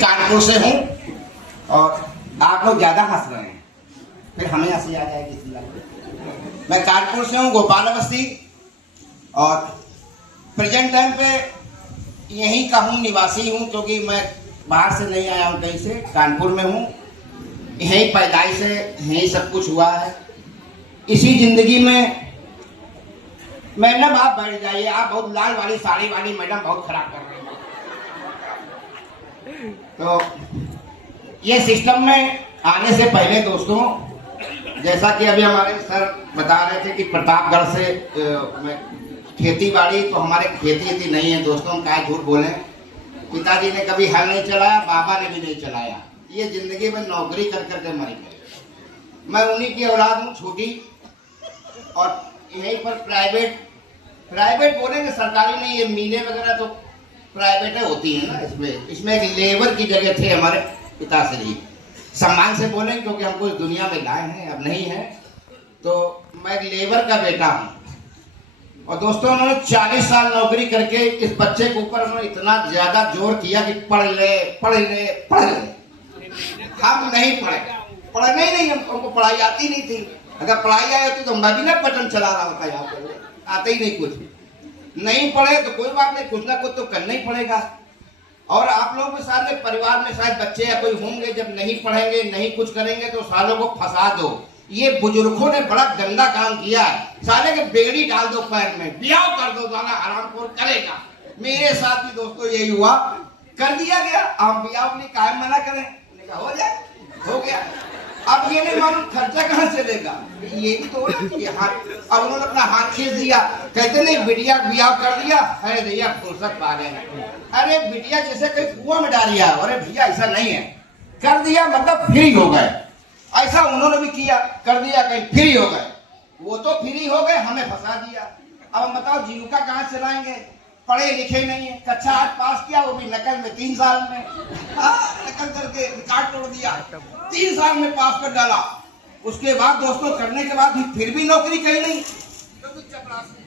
कानपुर से हूँ और आप लोग ज्यादा हंस रहे हैं, फिर हमें हंसी आ जाएगी इसलिए। मैं कानपुर से हूँ, गोपाल बस्ती, और प्रेजेंट टाइम पे यहीं का हूँ, निवासी हूँ, क्योंकि मैं बाहर से नहीं आया हूँ, कहीं से कानपुर में हूँ। यहीं पैदाइश से यहीं सब कुछ हुआ है। इसी जिंदगी में मैडम आप बैठ जाइए, आप बहुत लाल वाली साड़ी वाली मैडम बहुत खराब कर रहे हैं। तो ये सिस्टम में आने से पहले दोस्तों, जैसा कि अभी हमारे सर बता रहे थे कि प्रतापगढ़ से खेती बाड़ी, तो हमारे खेती नहीं है दोस्तों, हम क्या झूठ बोले। पिताजी ने कभी हल नहीं चलाया, बाबा ने भी नहीं चलाया, ये जिंदगी में नौकरी कर करके मर गए। मैं उन्हीं की औलाद हूँ, छोटी, और यहीं पर प्राइवेट बोलेंगे, सरकारी नहीं, ये मीले वगैरह तो प्राइवेट होती है ना। इसमें एक लेबर की जगह थे हमारे पिताश्री, सम्मान से बोलेंगे क्योंकि हमको इस दुनिया में लाए हैं, अब नहीं है। तो मैं एक लेबर का बेटा हूँ। और दोस्तों, उन्होंने 40 साल नौकरी करके इस बच्चे के ऊपर उन्होंने इतना ज्यादा जोर किया कि पढ़ ले पढ़ ले पढ़ ले। हम नहीं पढ़ने ही नहीं, हमको पढ़ाई आती नहीं थी। अगर पढ़ाई आई होती तो मैं भी ना बटन चला रहा होता, यहाँ पे आते ही नहीं कुछ। नहीं पढ़े तो कोई बात नहीं, कुछ ना कुछ तो करना ही पड़ेगा। और आप लोगों के साथ में परिवार में शायद बच्चे या कोई होंगे, जब नहीं पढ़ेंगे नहीं कुछ करेंगे तो सालों को फंसा दो। ये बुजुर्गों ने बड़ा गंदा काम किया है, साले के बेड़ी डाल दो पैर में, ब्याह कर दो, साला हरामखोर करेगा। मेरे साथ भी दोस्तों यही हुआ, कर दिया गया। आप ब्याह अपनी कायम मना करें, हो जाए, हो गया। अब ये नहीं मालूम खर्चा कहाँ से देगा, ये भी तो हाथ। अब उन्होंने अपना हाथ खींच दिया, कहते नहीं बिटिया ब्याह कर दिया, अरे भैया फुर्सत पा गए। अरे बिटिया जैसे कहीं कुआं में डालिया, अरे भैया ऐसा नहीं है, कर दिया मतलब फ्री हो गए। ऐसा उन्होंने भी किया, कर दिया कहीं फ्री हो गए। वो तो फ्री हो गए, हमें फंसा दिया। अब हम बताओ जीविका कहाँ चलाएंगे, पढ़े लिखे नहीं है। कक्षा 8 पास किया, वो भी नकल में 3 साल में, नकल करके रिकॉर्ड तोड़ दिया, 3 साल में पास कर डाला। उसके बाद दोस्तों करने के बाद भी फिर भी नौकरी कहीं नहीं, तो चपरासी।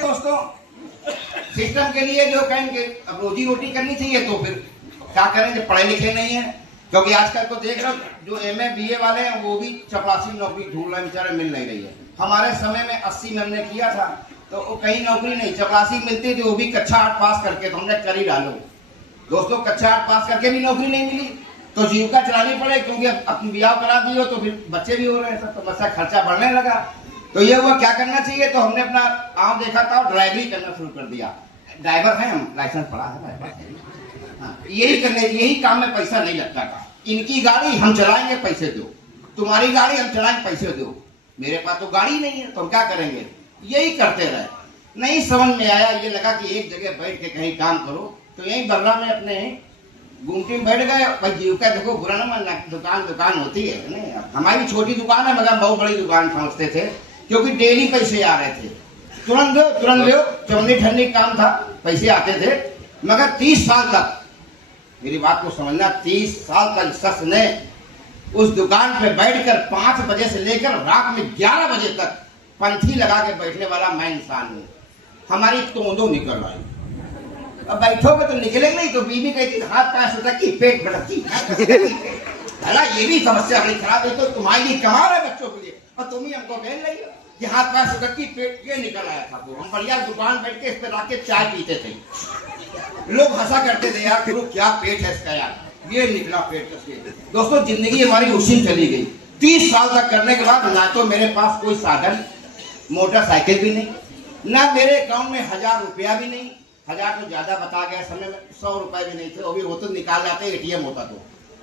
दोस्तों सिस्टम के लिए जो कहेंगे अब रोजी रोटी करनी चाहिए, तो फिर क्या करेंगे, पढ़े लिखे नहीं है। क्योंकि आजकल तो देख रहे हो जो MA BA वाले हैं वो भी चपरासी नौकरी ढूंढ रहे हैं, बेचारे मिल नहीं रही है। हमारे समय में 80 में हमने किया था तो वो कहीं नौकरी नहीं, चपरासी मिलती थी, वो भी कक्षा 8 पास करके, तो हमने कर ही डालो। दोस्तों कक्षा 8 पास करके भी नौकरी नहीं मिली तो जीविका चलानी पड़े, क्योंकि अपनी ब्याह करा दी हो तो फिर बच्चे भी हो रहे हैं, तो बच्चा खर्चा बढ़ने लगा। तो ये हुआ क्या करना चाहिए, तो हमने अपना आम देखा था और ड्राइवरी करना शुरू कर दिया। ड्राइवर है हम, लाइसेंस पढ़ा है, यही काम में पैसा नहीं लगता था। इनकी गाड़ी हम चलाएंगे, पैसे दो, तुम्हारी गाड़ी हम चलाएंगे, पैसे दो। मेरे पास तो गाड़ी नहीं है तो हम क्या करेंगे, यही करते रहे। नहीं समझ में आया, ये लगा कि एक जगह बैठ के कहीं काम करो, तो यही बर्रा में अपने गुमटी में बैठ गए। भाई जीविका देखो, बुरा ना मानना, दुकान होती है नहीं, हमारी छोटी दुकान है मगर बहुत बड़ी दुकान समझते थे, क्योंकि डेली पैसे आ रहे थे। तुरंत दो, चमनी ठंडी काम था, पैसे आते थे। मगर 30 साल तक, मेरी बात को समझना, 30 साल तक शख्स ने उस दुकान पे बैठकर 5 बजे से लेकर रात में 11 बजे तक पंथी लगा के बैठने वाला मैं इंसान हूँ। हमारी तोंदो निकल आई। अब बैठोगे तो निकलेंगे नहीं, तो बीवी कहती हाथ पैर सुटकी, पेट भटकी। अला ये भी समस्या बड़ी खराब है, तो तुम्हारी लिए कमा रहे बच्चों के लिए, और तुम ही हमको बेल रही हो कि हाथ पैर सुटकी, पेट ये निकल आया था। तो हम बढ़िया दुकान बैठ के इस पर आके चाय पीते थे, लोग हंसा करते थे, यार क्या पेट है इसका, यार ये निकला पेट से। दोस्तों जिंदगी हमारी उसी में चली गई। 30 साल तक करने के बाद ना तो मेरे पास कोई साधन, मोटरसाइकिल भी नहीं, ना मेरे अकाउंट में 1000 रुपया भी नहीं, 1000 तो ज्यादा बता गया समय में, 100 रुपए भी नहीं थे, वो भी वो तो निकाल लाते ATM होता तो,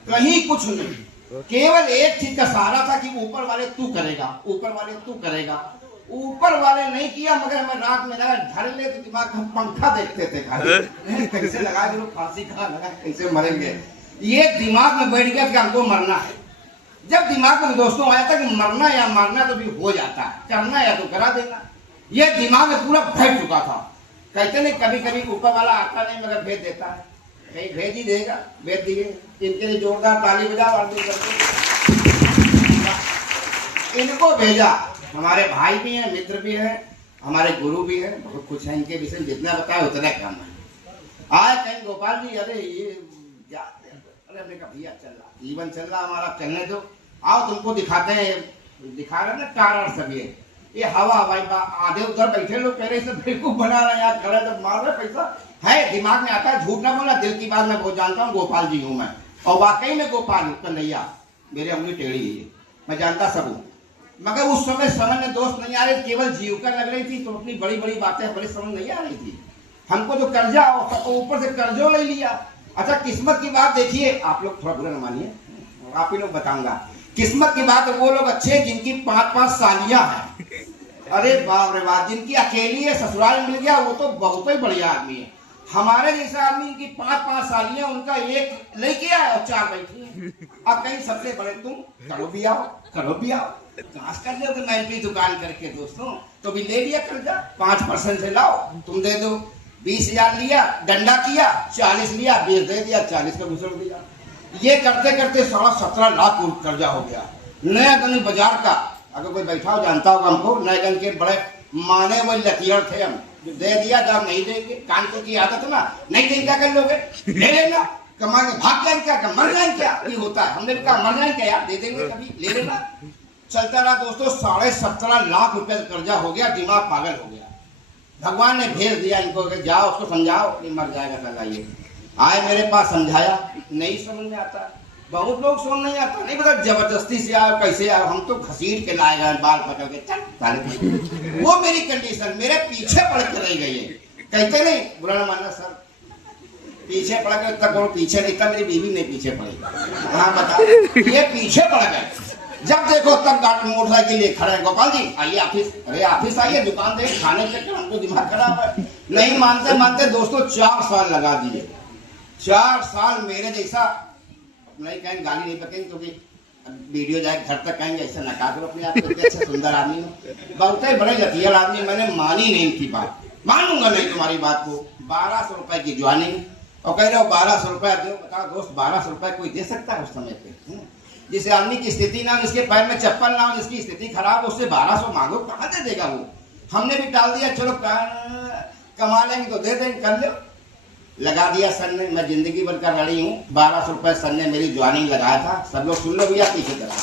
कहीं कुछ नहीं। केवल एक चीज का सहारा था कि ऊपर वाले तू करेगा, ऊपर वाले तू करेगा। ऊपर वाले नहीं किया, मगर हमें रात में लगा ढल ले तो दिमाग हम पंखा देखते थे, कैसे लगा लोग फांसी का लगा, कैसे मरेंगे, ये दिमाग में बैठ गया कि हमको मरना है। जब दिमाग में दोस्तों आया था कि मरना या मारना तो भी हो जाता है, करना या तो करा देना, ये दिमाग में पूरा बैठ चुका था। कहते नहीं कभी कभी ऊपर वाला आता नहीं मगर भेज देता है, कहीं भेज ही देगा, भेज दिए। इनके लिए जोरदार ताली बजा, इनको भेजा। हमारे भाई भी हैं, मित्र भी हैं, हमारे गुरु भी हैं, बहुत कुछ है इनके विषय में, जितना बताया उतना कम है। आए कहीं गोपाल जी, अरे ये क्या, अरे हमने कहा भैया चल रहा जीवन चल रहा हमारा, चलने दो, आओ तुमको दिखाते हैं। दिखा रहे ना कारण सब ये हवा हवाई आधे उधर बैठे लोग कह रहे सब बेवकूफ बना रहे हैं यार, खड़े तो मार रहे पैसा है, दिमाग में आता है, झूठ ना बोला, दिल की बात मैं बहुत जानता हूँ, गोपाल जी हूँ मैं, और वाकई में गोपाल हूँ, कन्हैया मेरे उंगली टेढ़ी है, मैं जानता सब हूँ। मगर उस समय समझ में दोस्त नहीं आ रहे, केवल जीवकर लग रही थी, तो अपनी बड़ी बड़ी बातें बड़ी समझ नहीं आ रही थी। हमको जो कर्जा ऊपर से कर्जों ले लिया। अच्छा किस्मत की बात देखिए, आप लोग थोड़ा बुरा न मानिए, आप ही लोग बताऊंगा, किस्मत की बात, वो लोग अच्छे जिनकी 5-5 सालियां हैं, अरे बाप रे बाप, जिनकी अकेली है ससुराल मिल गया वो तो बहुत ही बढ़िया आदमी है। हमारे जैसा आदमी की 5-5 सालियां, उनका एक लेके आया और 4 बैठी है। अब कहीं सबसे बड़े तुम करो भी आओ, करो भी आओ, काश कर लो नई दुकान करके दोस्तों, तो भी ले लिया कर्जा, 5% से लाओ, तुम दे दो, 20,000 लिया, डंडा किया, 40 लिया, 20 दे दिया, 40 का घुसड़ दिया। ये करते करते 17.5 लाख कर्जा हो गया। नयागंज बाजार का, अगर कोई बैठा हो जानता होगा हमको, नयागंज के बड़े माने हुए लकीर थे हम, दे दिया जब नहीं देंगे, कानपुर की आदत ना, नहीं देंगे क्या कर लोगे, ले लेना, कमा के भाग जाएंगे क्या, मर जाएंगे क्या, ये होता है। हमने कहा मर जाएंगे क्या यार, दे देंगे कभी, ले लेना। चलता रहा दोस्तों, 17.5 लाख रुपए का कर्जा हो गया, दिमाग पागल हो गया। भगवान ने भेज दिया इनको कि जाओ उसको समझाओ, नहीं मर जाएगा साला ये। आए मेरे पास, समझाया, नहीं समझ में आता, बहुत लोग समझ नहीं आता, नहीं पता जबरदस्ती से आओ कैसे आओ, हम तो घसीट के लाए गए, बाल पकड़ के चल साले। वो मेरी कंडीशन, मेरे पीछे पड़ के रह गई है, कहते नहीं बुरा ना मानना सर, पीछे पड़ के तक वो पीछे नहीं था, मेरी बीवी नहीं पीछे पड़ी, हाँ बता, ये पीछे पड़ गए, जब देखो तब गाड़ी मोटरसाइकिल लिए खड़े हैं, गोपाल जी आइए ऑफिस, अरे ऑफिस आइए, दुकान दे, खाने चक्कर हमको दिमाग खराब है। नहीं मानते मानते दोस्तों 4 साल लगा दिए, 4 साल मेरे जैसा, नहीं कहेंगे गाली नहीं पकेंगे क्योंकि वीडियो जाए घर तक, कहेंगे ऐसा नका करो अपने आप को, अच्छा सुंदर आदमी हो, बहुत ही बड़े लतीयर आदमी, मैंने मानी नहीं इनकी बात, मानूंगा नहीं तुम्हारी बात को। 1200 रुपए की ज्वाइनिंग, और कह रहे हो 1200 रुपया दो, बताओ दोस्त 1200 रुपया कोई दे सकता है उस समय पे? जिस आदमी की स्थिति ना हो, जिसके पैर में चप्पल ना हो, जिसकी स्थिति खराब हो, उससे 1200 मांगो, कहाँ दे देगा वो। हमने भी टाल दिया, चलो कमा लेंगे तो दे देंगे, कर लो, लगा दिया सर ने, मैं जिंदगी भर का रड़ी हूँ, 1200 रुपए सर ने मेरी ज्वाइनिंग लगाया था, सब लोग सुन लो भैया पीछे तरह,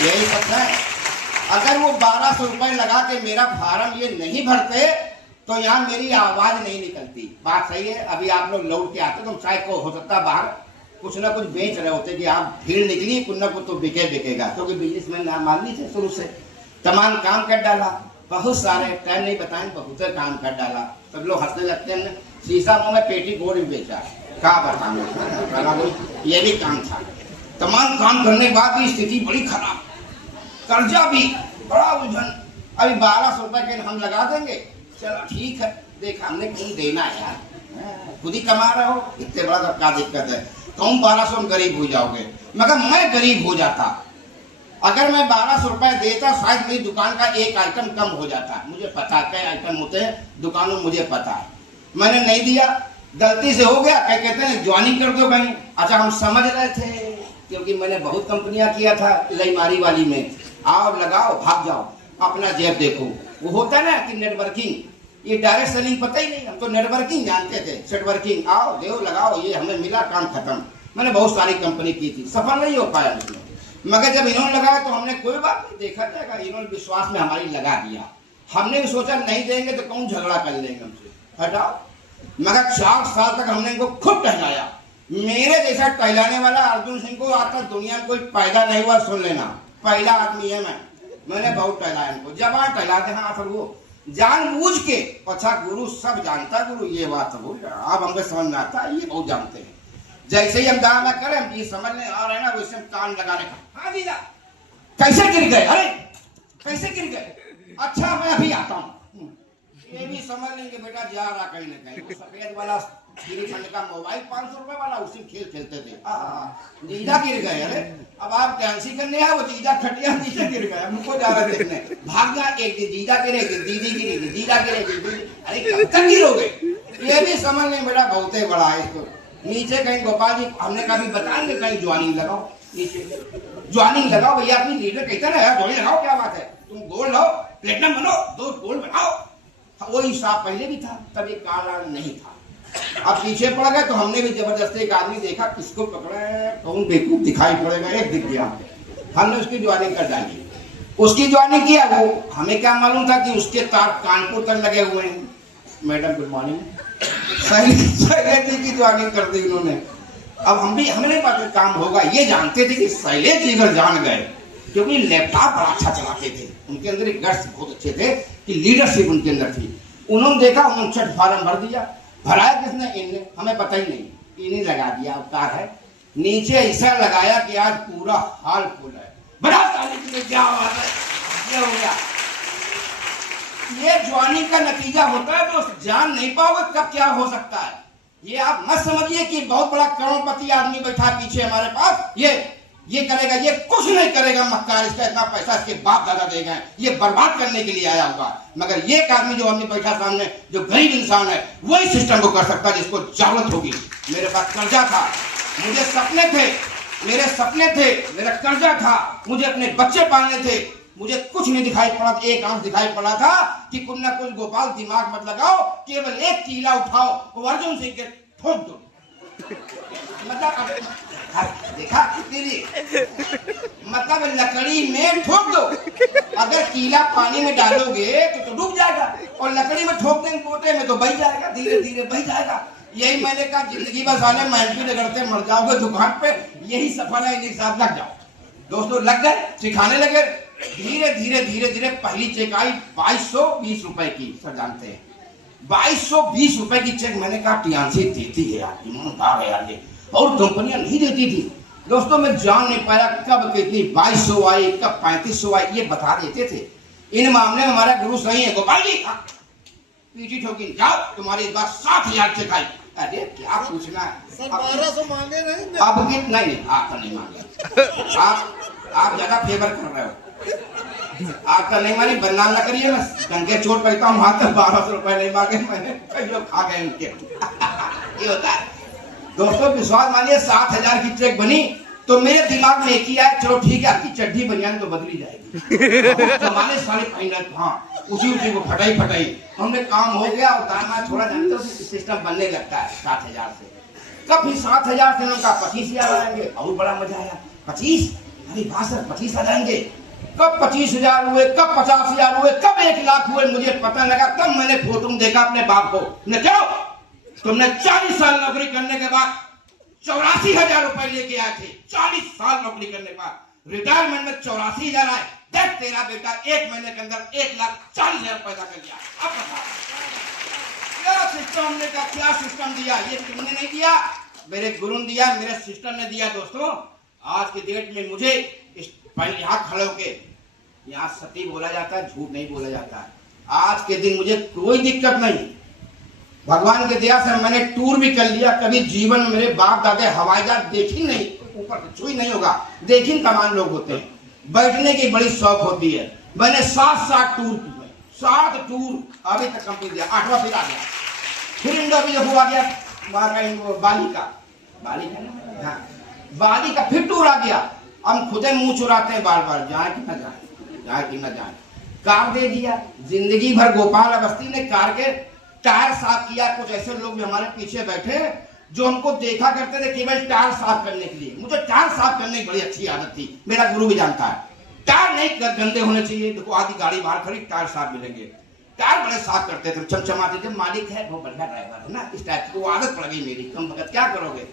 यही सच है। अगर वो 1200 रुपए लगा के मेरा फार्म ये नहीं भरते तो यहाँ मेरी आवाज नहीं निकलती, बात सही है। अभी आप लोग लौट के आते तो शायद को हो सकता बाहर कुछ ना कुछ बेच रहे होते कि आप भीड़ निकली, कुछ ना कुछ तो बिकेगा, क्योंकि बिजनेसमैन ना मान लीजिए शुरू से तमाम काम कर डाला, बहुत सारे टाइम नहीं बताएं, बहुत काम कर डाला, सब लोग हंसने लगते हैं, शीशा मुंह में पेटी गोड़ भी बेचा, क्या बताऊं, ये भी काम था। तमाम काम करने के बाद भी स्थिति बड़ी खराब, कर्जा भी बड़ा उलझन। अभी 1200 रुपए के हम लगा देंगे, चलो ठीक है, देखा हमने क्यों देना है यार, खुद ही कमा रहे हो, इतने बड़ा तो क्या दिक्कत है, तुम 1200 में गरीब हो जाओगे, मगर मैं गरीब हो जाता, अगर मैं 1200 रुपए देता शायद मेरी दुकान का एक आइटम कम हो जाता, मुझे पता कई आइटम होते हैं दुकानों में, मुझे पता है, मैंने नहीं दिया, गलती से हो गया, कहते हैं ज्वाइनिंग कर दो कहीं। अच्छा हम समझ रहे थे, क्योंकि मैंने बहुत कंपनियां किया था इलाईमारी वाली में, आओ लगाओ भाग जाओ, अपना जेब देखो, वो होता है ना कि नेटवर्किंग, ये डायरेक्ट सेलिंग पता ही नहीं, हम तो नेटवर्किंग जानते थे, सेटवर्किंग, आओ देओ लगाओ, ये हमें मिला काम खत्म। मैंने बहुत सारी कंपनी की थी, सफल नहीं हो पाया उसमें, मगर जब इन्होंने लगाया तो हमने कोई बात नहीं, देखा जाएगा, इन्होंने विश्वास में हमारी लगा दिया, हमने भी सोचा नहीं देंगे तो कौन झगड़ा कर लेंगे हमसे, हटाओ। मगर 4 साल तक हमने इनको खूब टहलाया, मेरे जैसा टहलाने वाला अर्जुन सिंह को आज तक दुनिया में कोई पैदा नहीं हुआ, सुन लेना, पहला आदमी है मैंने बहुत टहलाया इनको, जबान टहलाते हैं फिर वो जानबूझ के, अच्छा गुरु सब जानता, गुरु ये बात बोल रहा, अब हमको समझ में आता है, ये बहुत जानते हैं, जैसे ही हम दावा करें हम ये समझ में आ रहे हैं ना, वैसे हम कान लगाने का, हाँ दीदा कैसे गिर गए, अरे कैसे गिर गए, अच्छा मैं अभी आता हूँ, ये भी समझ लेंगे बेटा जा रहा कहीं ना कहीं, सफेद वाला खंड का मोबाइल 500 रुपए वाला, उसी खेल खेलते थे, जीजा गिर गए, अरे अब आप डांसी करने हैं, वो जीजा खटिया नीचे गिर गए, हमको जा रहे देखने, भाग जा, एक जीजा गिरेगी, दीदी गिरेगी, जीजा गिरेगी, अरे कब तक गिरोगे, ये भी समझ लें बेटा बहुत ही बड़ा है। इसको नीचे कहीं गोपाल जी हमने कभी बताएंगे कहीं ज्वाइनिंग लगाओ, नीचे ज्वाइनिंग लगाओ भैया, अपनी लीडर कहते ना यार ज्वाइनिंग लगाओ, क्या बात है, तुम बनाओ, प्लेटिनम बनो, 2 गोल्ड बनाओ। वो हिसाब पहले भी था, तब ये काला नहीं था। अब पीछे पड़ गए तो हमने भी जबरदस्ती एक आदमी देखा, किसको पकड़े, कौन बेवकूफ दिखाई पड़ेगा, एक दिख गया, हमने उसकी ज्वाइनिंग कर डाली। उसकी ज्वाइनिंग किया, वो हमें क्या मालूम था कि उसके तार कानपुर तक लगे हुए हैं। Madam good morning, Shailesh ji की ज्वाइनिंग कर दी उन्होंने। अब हमें नहीं पता काम होगा, ये जानते थे कि शैलेश जी अगर जान गए, क्योंकि लैपटॉप बड़ा अच्छा चलाते थे, उनके अंदर एक गट्स बहुत अच्छे थे कि लीडरशिप उनके अंदर थी। उन्होंने देखा, 59 फार्म भर दिया। भराया किसने? इनने, हमें पता ही नहीं, इन्हें लगा दिया। अवतार है नीचे ऐसा लगाया कि आज पूरा हाल फुल है। बड़ा तारीफ में क्या बात है, ये हो गया। ये ज्वाइनिंग का नतीजा होता है, तो जान नहीं पाओगे कब क्या हो सकता है। ये आप मत समझिए कि बहुत बड़ा करोड़पति आदमी बैठा पीछे हमारे पास, ये करेगा, ये कुछ नहीं करेगा। मक्कार, इसका इतना पैसा इसके बाप दादा दे गए, ये बर्बाद करने के लिए आया हुआ। मगर ये एक आदमी जो आदमी बैठा सामने, जो गरीब इंसान है, वही सिस्टम को कर सकता है जिसको जरूरत होगी। मेरे पास कर्जा था, मुझे सपने थे, मेरे सपने थे, मेरा कर्जा था, मुझे अपने बच्चे पालने थे, मुझे कुछ नहीं दिखाई पड़ा। एक आंख दिखाई पड़ा था कि कुछ ना कुछ गोपाल दिमाग मत लगाओ, केवल एक कीला उठाओ, वो अर्जुन सिंह के ठोक दो। मतलब देखा तेरी, मतलब लकड़ी में ठोक दो। अगर कीला पानी में डालोगे तो डूब जाएगा, और लकड़ी में ठोक देंगे पोटे में तो बह जाएगा, धीरे धीरे बह जाएगा। यही मैंने कहा, जिंदगी बस आने मेहनती रगड़ते मर जाओगे दुकान पे, यही सफल है। इनके साथ लग जाओ। दोस्तों लग गए, सिखाने लगे, धीरे धीरे धीरे धीरे पहली चेक आई 2220 रुपए की। सर जानते हैं 2220 रुपए की चेक, मैंने कहा टीएनसी देती है यार, ईमानदार है यार ये, और कंपनियां नहीं देती थी। दोस्तों मैं जान नहीं पाया कब कितनी 2200 आई, कब 3500 आई, ये बता देते थे। इन मामले में हमारा गुरु सही है, गोपाल जी पीटी ठोकी, जाओ तुम्हारी इस बार 7000 चेक आई। अरे क्या पूछना है सर, 1200 मांगे नहीं, अब कितना नहीं, आप नहीं मांगे, आप ज्यादा फेवर कर रहे हो। आपका नहीं मानी, बदनाम ना करिए, मैं कंके चोट करता हूँ, वहां तक 1200 रुपए नहीं मांगे मैंने, कई लोग खा गए उनके। ये होता है दोस्तों, विश्वास मानिए। 7000 की चेक बनी तो मेरे दिमाग में एक ही आया, चलो ठीक है, आपकी चड्डी बनियान तो बदली जाएगी। हमारे सारे पहले, हाँ उसी को फटाई, हमने काम हो गया। और दाना थोड़ा जानते हो सिस्टम बनने लगता है 7000 से। कभी 7000 से उनका 25,000 आएंगे, और बड़ा मजा आया। 25, अरे वाह सर 25 आ जाएंगे। कब 25,000 हुए, कब 50,000 हुए, कब 1 लाख हुए, मुझे पता लगा। तब मैंने फोटो में देखा अपने बाप को, क्यों तुमने 40 साल नौकरी करने के बाद 84,000 रुपए लेके आए थे। 40 साल नौकरी करने के बाद रिटायरमेंट में 84,000 आए। देख तेरा बेटा 1 महीने के अंदर 1,40,000 पैदा कर लिया। अब बता क्या सिस्टम, हमने का क्या सिस्टम दिया? ये तुमने नहीं दिया, मेरे गुरु ने दिया, मेरे सिस्टम ने दिया। दोस्तों आज की डेट में मुझे यहाँ खड़े होके, यहाँ सती बोला जाता है, झूठ नहीं बोला जाता है। आज के दिन मुझे कोई दिक्कत नहीं, भगवान के दया से मैंने टूर भी कर लिया। कभी जीवन में मेरे बाप दादे हवाई जहाज देखी नहीं, ऊपर छुई नहीं होगा, देखी कमान लोग होते हैं। बैठने की बड़ी शौक होती है। मैंने 7 टूर किए, 7 टूर अभी तक कंप्लीट किया। 8वां फिर आ गया, फिर इंडो भी हुआ गया, बाली का फिर टूर आ गया। हम खुद मुंह चुराते हैं बार बार, जाए कि न जाए, जाए कि न जाए। कार दे दिया, जिंदगी भर गोपाल अवस्थी ने कार के टायर साफ किया। कुछ ऐसे लोग भी हमारे पीछे बैठे जो हमको देखा करते थे केवल टायर साफ करने के लिए। मुझे टायर साफ करने की बड़ी अच्छी आदत थी, मेरा गुरु भी जानता है। टायर नहीं गंदे होने चाहिए। देखो आधी गाड़ी बाहर खड़ी, टायर साफ मिलेंगे, टायर बड़े साफ करते थे, चमचमाते थे। मालिक है वो बढ़िया ड्राइवर है ना, इस टाइप की वो आदत पड़ गई मेरी। कम वक्त क्या करोगे,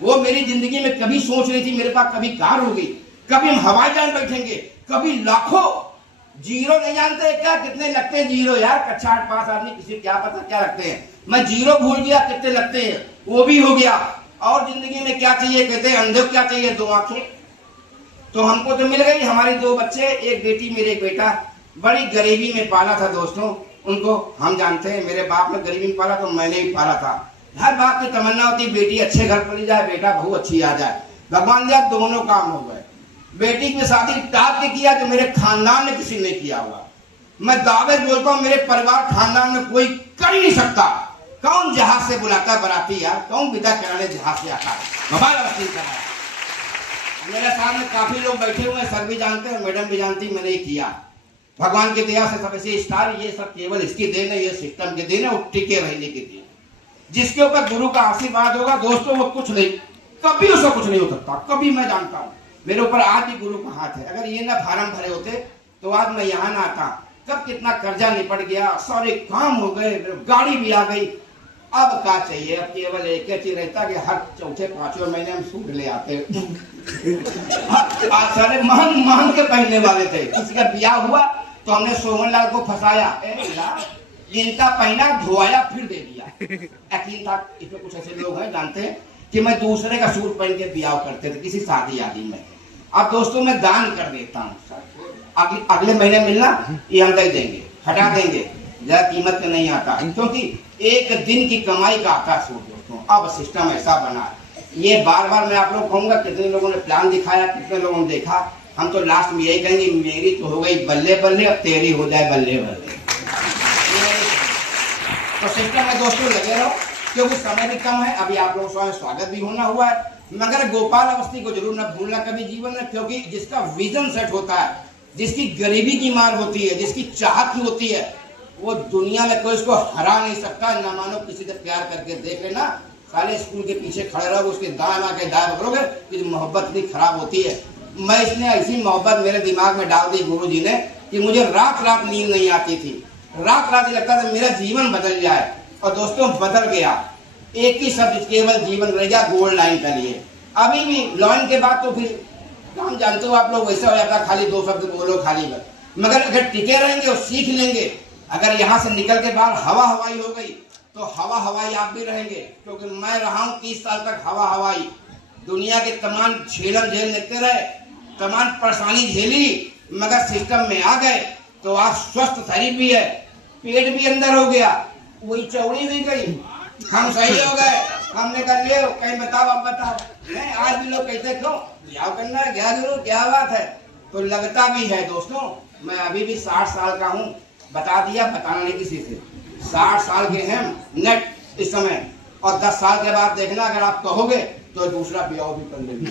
वो मेरी जिंदगी में कभी सोच नहीं थी। मेरे पास कभी कार होगी, कभी हम हवाई जहाज बैठेंगे, कभी लाखों जीरो नहीं जानते क्या कितने लगते हैं जीरो यार। कक्षा 8 पास आदमी किसी क्या पता क्या लगते हैं। मैं जीरो भूल गया कितने लगते हैं, वो भी हो गया। और जिंदगी में क्या चाहिए, कहते हैं अंधे क्या चाहिए, 2 आंखें। तो हमको तो मिल गई। हमारे 2 बच्चे, एक बेटी मेरे एक बेटा। बड़ी गरीबी में पाला था दोस्तों उनको, हम जानते हैं। मेरे बाप ने गरीबी में पाला तो मैंने भी पाला था। हर बाप की तमन्ना होती बेटी अच्छे घर पली जाए, बेटा बहू अच्छी आ जाए। भगवान दिया दोनों काम हो गए। बेटी की शादी टाप के किया तो मेरे खानदान ने किसी ने किया हुआ। मैं दावे बोलता हूँ मेरे परिवार खानदान में कोई कर ही नहीं सकता। कौन जहाज से बुलाता है बराती यार, कौन विदा कराने जहाज से आता है, मोबाइल अवस्थी कराया। मेरे सामने काफी लोग बैठे हुए हैं, सर भी जानते हैं, मैडम भी जानती, मैंने किया। भगवान की दया से सब ऐसे स्टार, ये सब केवल इसकी देन है, ये सिस्टम की देन है, वो टिके रहने की देन। जिसके ऊपर गुरु का आशीर्वाद होगा दोस्तों, वो कुछ नहीं, कभी उसका कुछ नहीं हो सकता, कभी। मैं जानता हूँ मेरे ऊपर आज भी गुरु का हाथ है। अगर ये ना फार्म भरे होते तो आज मैं यहाँ ना आता। कब कितना कर्जा निपट गया, सारे काम हो गए, गाड़ी भी आ गई। अब क्या चाहिए, अब केवल एक चीज रहता कि हर चौथे पांचवें महीने हम सूट ले आते। सारे मान के पहनने वाले थे। किसी का ब्याह हुआ तो हमने सोमन लाल को फंसाया, इनका पहना धोआया फिर दे दिया। यकीन था। इसमें कुछ ऐसे लोग हैं जानते हैं कि मैं दूसरे का सूट पहन के ब्याह करते थे किसी शादी आदि में। अब दोस्तों मैं दान कर देता हूँ, अगले महीने मिलना, ये हम दे देंगे, हटा देंगे, ज्यादा कीमत का नहीं आता, क्योंकि एक दिन की कमाई का आता सूट दोस्तों। अब सिस्टम ऐसा बना है। ये बार बार मैं आप लोग कहूंगा, कितने लोगों ने प्लान दिखाया, कितने लोगों ने देखा। हम तो लास्ट में यही कहेंगे, मेरी तो हो गई बल्ले बल्ले, अब तेरी हो जाए बल्ले बल्ले। तो सिस्टम में दोस्तों लगे रहो, क्योंकि समय भी कम है। अभी आप लोगों का स्वागत भी होना हुआ है, मगर गोपाल अवस्थी को जरूर न भूलना कभी जीवन में, क्योंकि जिसका विजन सेट होता है, जिसकी गरीबी की मार होती है, जिसकी चाहत होती है, वो दुनिया में कोई उसको हरा नहीं सकता। ना मानो किसी से प्यार करके देख लेना, साले स्कूल के पीछे खड़े रहोगे, उसके दाएं आके दाएं पकड़ोगे, कि मोहब्बत इतनी खराब होती है। मैं इसने ऐसी मोहब्बत मेरे दिमाग में डाल दी गुरु जी ने कि मुझे रात रात नींद नहीं आती थी। रात रात लगता था मेरा जीवन बदल जाए, और दोस्तों बदल गया। एक ही शब्द केवल जीवन रह गया, गोल्ड लाइन के लिए। अभी भी लाइन के बाद तो फिर काम जानते हो आप लोग, वैसा हो जाता, खाली दो शब्द बोलो खाली बस। मगर अगर टिके रहेंगे और सीख लेंगे, अगर यहाँ से निकल के बाहर हवा हवाई हो गई तो हवा हवाई आप भी रहेंगे। क्योंकि मैं रहा हूँ 30 साल तक हवा हवाई, दुनिया के तमाम झेल लेते रहे, तमाम परेशानी झेली, मगर सिस्टम में आ गए तो आज स्वस्थ शरीर भी है, पेट भी अंदर हो गया, वही चौड़ी भी गई, हम सही हो गए। हमने कर लिया, कहीं बताओ, अब बताओ। नहीं, आज भी लोग कहते क्यों ब्याह करना है, क्या गुरु क्या बात है, तो लगता भी है दोस्तों। मैं अभी भी 60 साल का हूँ, बता दिया, बताना नहीं किसी से। 60 साल के हैं नेट इस समय, और 10 साल के बाद देखना, अगर आप कहोगे तो दूसरा ब्याह भी कर लेंगे।